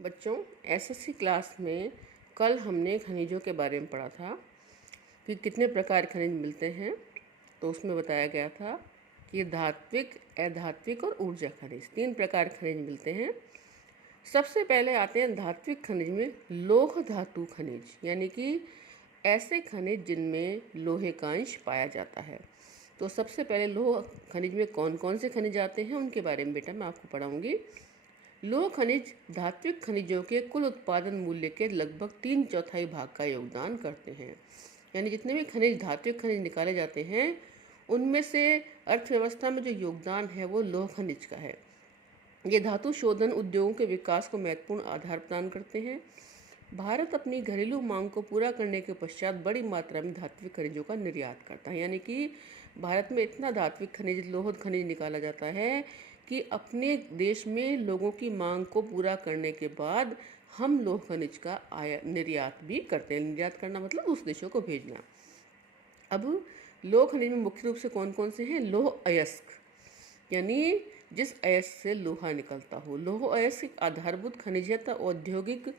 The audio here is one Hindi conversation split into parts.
बच्चों, एसएससी क्लास में कल हमने खनिजों के बारे में पढ़ा था कि कितने प्रकार के खनिज मिलते हैं। तो उसमें बताया गया था कि धात्विक, अधात्विक और ऊर्जा खनिज, 3 प्रकार के खनिज मिलते हैं। सबसे पहले आते हैं धात्विक खनिज में लौह धातु खनिज, यानी कि ऐसे खनिज जिनमें लोहे का अंश पाया जाता है। तो सबसे पहले लौह खनिज में कौन कौन से खनिज आते हैं उनके बारे में बेटा मैं आपको पढ़ाऊँगी। लौह खनिज धात्विक खनिजों के कुल उत्पादन मूल्य के लगभग 3/4 भाग का योगदान करते हैं। यानी जितने भी खनिज धात्विक खनिज निकाले जाते हैं उनमें से अर्थव्यवस्था में जो योगदान है वो लौह खनिज का है। ये धातु शोधन उद्योगों के विकास को महत्वपूर्ण आधार प्रदान करते हैं। भारत अपनी घरेलू मांग को पूरा करने के पश्चात बड़ी मात्रा में धात्विक खनिजों का निर्यात करता है। यानी कि भारत में इतना धात्विक खनिज, लौह खनिज निकाला जाता है कि अपने देश में लोगों की मांग को पूरा करने के बाद हम लौह खनिज का निर्यात भी करते हैं। निर्यात करना मतलब उस देशों को भेजना। अब लौह खनिज में मुख्य रूप से कौन कौन से हैं? लौह अयस्क, यानी जिस अयस्क से लोहा निकलता हो। लौह अयस्क एक आधारभूत खनिज है तथा औद्योगिक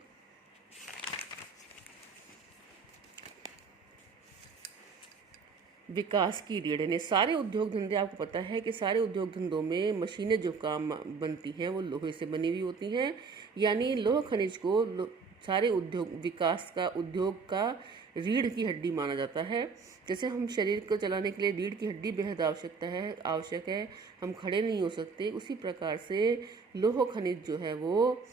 विकास की रीढ़ है। सारे उद्योग धंधे, आपको पता है कि सारे उद्योग धंधों में मशीनें जो काम बनती हैं वो लोहे से बनी हुई होती हैं। यानी लौह खनिज को सारे उद्योग का रीढ़ की हड्डी माना जाता है। जैसे हम शरीर को चलाने के लिए रीढ़ की हड्डी बेहद आवश्यक है, हम खड़े नहीं हो सकते, उसी प्रकार से लौह खनिज जो है वो,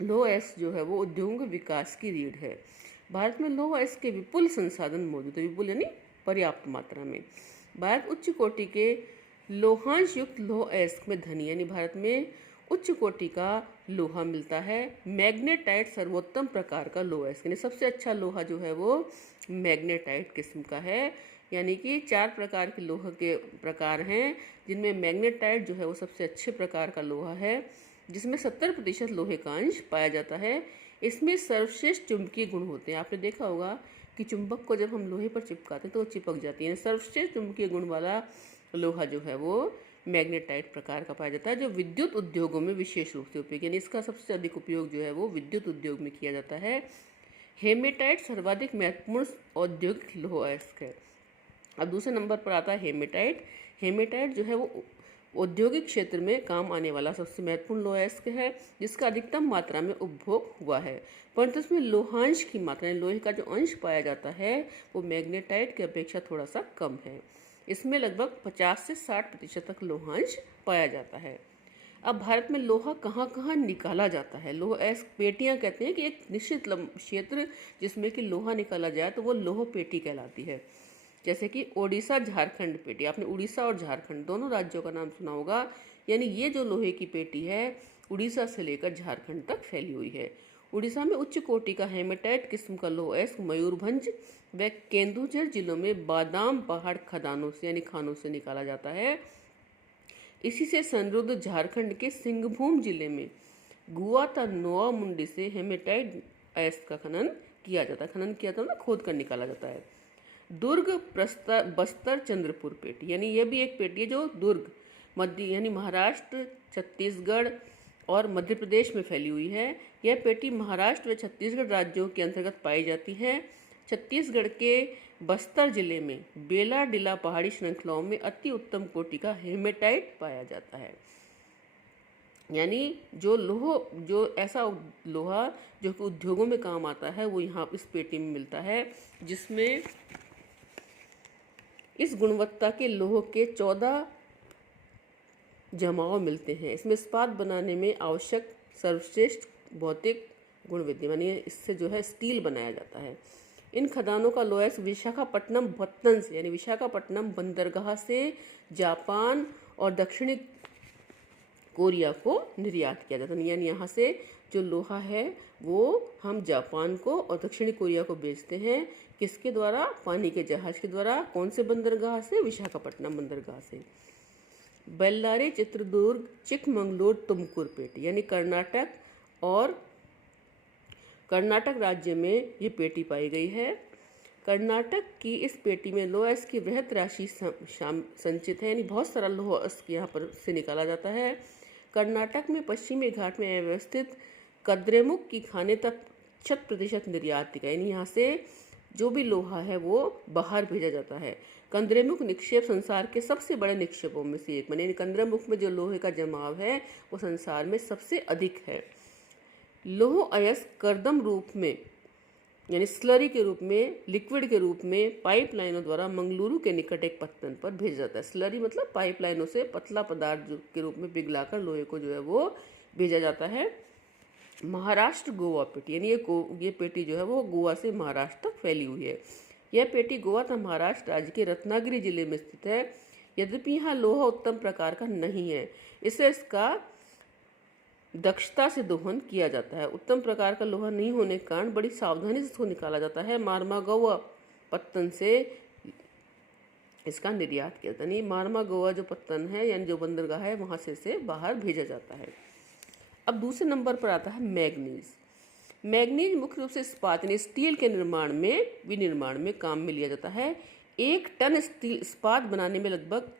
लौह अयस्क जो है वो उद्योगों के विकास की रीढ़ है। भारत में लौह अयस्क के विपुल संसाधन मौजूद है। विपुल यानी पर्याप्त मात्रा में। भारत उच्च कोटि के लोहांश युक्त लौह अयस्क में धनी, यानी भारत में उच्च कोटि का लोहा मिलता है। मैग्नेटाइट सर्वोत्तम प्रकार का लोहा अयस्क, यानी सबसे अच्छा लोहा जो है वो मैग्नेटाइट किस्म का है। यानी कि 4 प्रकार के लोहा के प्रकार हैं जिनमें मैग्नेटाइट जो है वो सबसे अच्छे प्रकार का लोहा है, जिसमें 70% लोहे का अंश पाया जाता है। इसमें सर्वश्रेष्ठ चुंबकीय गुण होते हैं। आपने देखा होगा कि चुंबक को जब हम लोहे पर चिपकाते हैं तो वो चिपक जाती है। सर्वश्रेष्ठ चुंबकीय गुण वाला लोहा जो है वो मैग्नेटाइट प्रकार का पाया जाता है, जो विद्युत उद्योगों में विशेष रूप से उपयोग, यानी इसका सबसे अधिक उपयोग जो है वो विद्युत उद्योग में किया जाता है। हेमेटाइट सर्वाधिक महत्वपूर्ण औद्योगिक लौह अयस्क है। अब दूसरे नंबर पर आता है हेमेटाइट। हेमेटाइट जो है वो औद्योगिक क्षेत्र में काम आने वाला सबसे महत्वपूर्ण लौह अयस्क है, जिसका अधिकतम मात्रा में उपभोग हुआ है। परंतु इसमें लोहांश की मात्रा, लोहे का जो अंश पाया जाता है वो मैग्नेटाइट की अपेक्षा थोड़ा सा कम है। इसमें लगभग 50 से 60% तक लोहांश पाया जाता है। अब भारत में लोहा कहाँ कहाँ निकाला जाता है? लौह अयस्क पेटियाँ कहते हैं कि एक निश्चित क्षेत्र जिसमें कि लोहा निकाला जाए तो वो लौह पेटी कहलाती है। जैसे कि ओडिशा झारखंड पेटी, आपने उड़ीसा और झारखंड दोनों राज्यों का नाम सुना होगा। यानी ये जो लोहे की पेटी है उड़ीसा से लेकर झारखंड तक फैली हुई है। उड़ीसा में उच्च कोटि का हेमेटाइट किस्म का लौह अयस्क मयूरभंज व केंदुझर जिलों में बादाम पहाड़ खदानों से, यानी खानों से निकाला जाता है। इसी से समृद्ध झारखंड के सिंहभूम जिले में गुआता नोआ मुंडी से हेमेटाइट अयस्क का खनन किया जाता है। खनन किया जाता है, खोद कर निकाला जाता है। दुर्ग बस्तर चंद्रपुर पेटी, यानी यह भी एक पेटी है जो दुर्ग मध्य, यानी महाराष्ट्र, छत्तीसगढ़ और मध्य प्रदेश में फैली हुई है। यह पेटी महाराष्ट्र व छत्तीसगढ़ राज्यों के अंतर्गत पाई जाती है। छत्तीसगढ़ के बस्तर जिले में बेला डिला पहाड़ी श्रृंखलाओं में अति उत्तम कोटि का हेमेटाइट पाया जाता है। यानी जो ऐसा लोहा जो उद्योगों में काम आता है वो यहाँ इस पेटी में मिलता है, जिसमें इस गुणवत्ता के लोह के 14 जमाव मिलते हैं। इसमें इस्पात बनाने में आवश्यक सर्वश्रेष्ठ भौतिक गुण विद्यमान है। इससे जो है स्टील बनाया जाता है। इन खदानों का लोहा विशाखापट्टनम पत्तन से, यानी विशाखापट्टनम बंदरगाह से जापान और दक्षिणी कोरिया को निर्यात किया जाता है। यानी यहाँ से जो लोहा है वो हम जापान को और दक्षिणी कोरिया को बेचते हैं। किसके द्वारा? पानी के जहाज के द्वारा। कौन से बंदरगाह से? विशाखापट्टनम बंदरगाह से। बेल्लारी, चित्रदुर्ग, चिकमंगलूर, तुमकुर पेटी, यानी कर्नाटक राज्य में ये पेटी पाई गई है। कर्नाटक की इस पेटी में लौह अयस्क की वृहत राशि संचित है, यानी बहुत सारा लौह अयस्क यहाँ पर से निकाला जाता है। कर्नाटक में पश्चिमी घाट में अव्यवस्थित कद्रेमुख की खाने तक 100% निर्यात का, यानी यहाँ से जो भी लोहा है वो बाहर भेजा जाता है। कंद्रेमुख निक्षेप संसार के सबसे बड़े निक्षेपों में से एक बने। कंद्रेमुख में जो लोहे का जमाव है वो संसार में सबसे अधिक है। लोह अयस्क कर्दम रूप में यानी स्लरी के रूप में, लिक्विड के रूप में पाइपलाइनों द्वारा मंगलुरु के निकट एक पत्तन पर भेजा जाता है। स्लरी मतलब पाइपलाइनों से पतला पदार्थ के रूप में पिघलाकर लोहे को जो है वो भेजा जाता है। महाराष्ट्र गोवा पेटी, यानी ये पेटी जो है वो गोवा से महाराष्ट्र तक फैली हुई है। यह पेटी गोवा तथा महाराष्ट्र राज्य के रत्नागिरी जिले में स्थित है। यद्यपि यहाँ लोहा उत्तम प्रकार का नहीं है, इससे इसका दक्षता से दोहन किया जाता है। उत्तम प्रकार का लोहा नहीं होने के कारण बड़ी सावधानी से इसको निकाला जाता है। मारमागोवा पत्तन से इसका निर्यात किया जाता है। नहीं, मारमागोवा जो पत्तन है यानी जो बंदरगाह है वहाँ से इसे बाहर भेजा जाता है। अब दूसरे नंबर पर आता है मैग्नीज। मैग्नीज मुख्य रूप से इस्पात यानी स्टील के निर्माण में, विनिर्माण में काम में लिया जाता है। 1 टन स्टील इस्पात बनाने में लगभग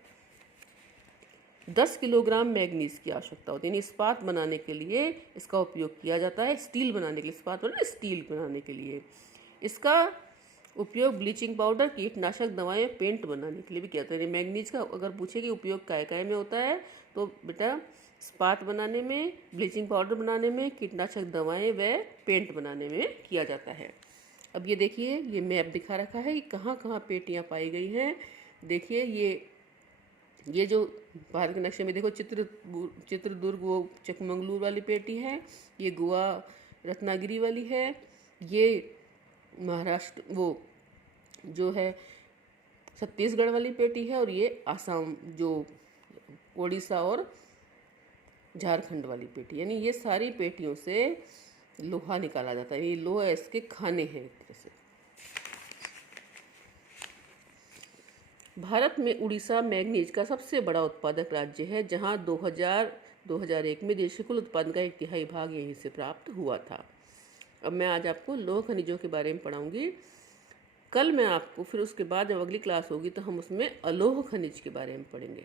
10 किलोग्राम मैग्नीज की आवश्यकता होती है। यानी इस्पात बनाने के लिए इसका उपयोग किया जाता है। स्टील बनाने के लिए, इस्पात बनाने स्टील बनाने के लिए इसका उपयोग ब्लीचिंग पाउडर, कीटनाशक दवाएं, पेंट बनाने के लिए भी किया जाता है। मैग्नीज का अगर पूछे कि उपयोग काय में होता है तो बेटा इस्पात बनाने में, ब्लीचिंग पाउडर बनाने में, कीटनाशक दवाएं व पेंट बनाने में किया जाता है। अब ये देखिए, ये मैप दिखा रखा है कि कहाँ कहाँ पेटियाँ पाई गई हैं। देखिए ये जो भारत के नक्शे में देखो, चित्रदुर्ग वो चिकमंगलुरु वाली पेटी है, ये गोवा रत्नागिरी वाली है, ये महाराष्ट्र वो जो है छत्तीसगढ़ वाली पेटी है, और ये आसाम जो उड़ीसा और झारखंड वाली पेटी। यानी ये सारी पेटियों से लोहा निकाला जाता है। ये लोहा इसके खाने हैं एक तरह से। भारत में उड़ीसा मैग्नीज का सबसे बड़ा उत्पादक राज्य है, जहां 2001 में देश के कुल उत्पादन का 1/3 भाग यहीं से प्राप्त हुआ था। अब मैं आज आपको लोह खनिजों के बारे में पढ़ाऊंगी। कल मैं आपको फिर उसके बाद जब अगली क्लास होगी तो हम उसमें अलोह खनिज के बारे में पढ़ेंगे।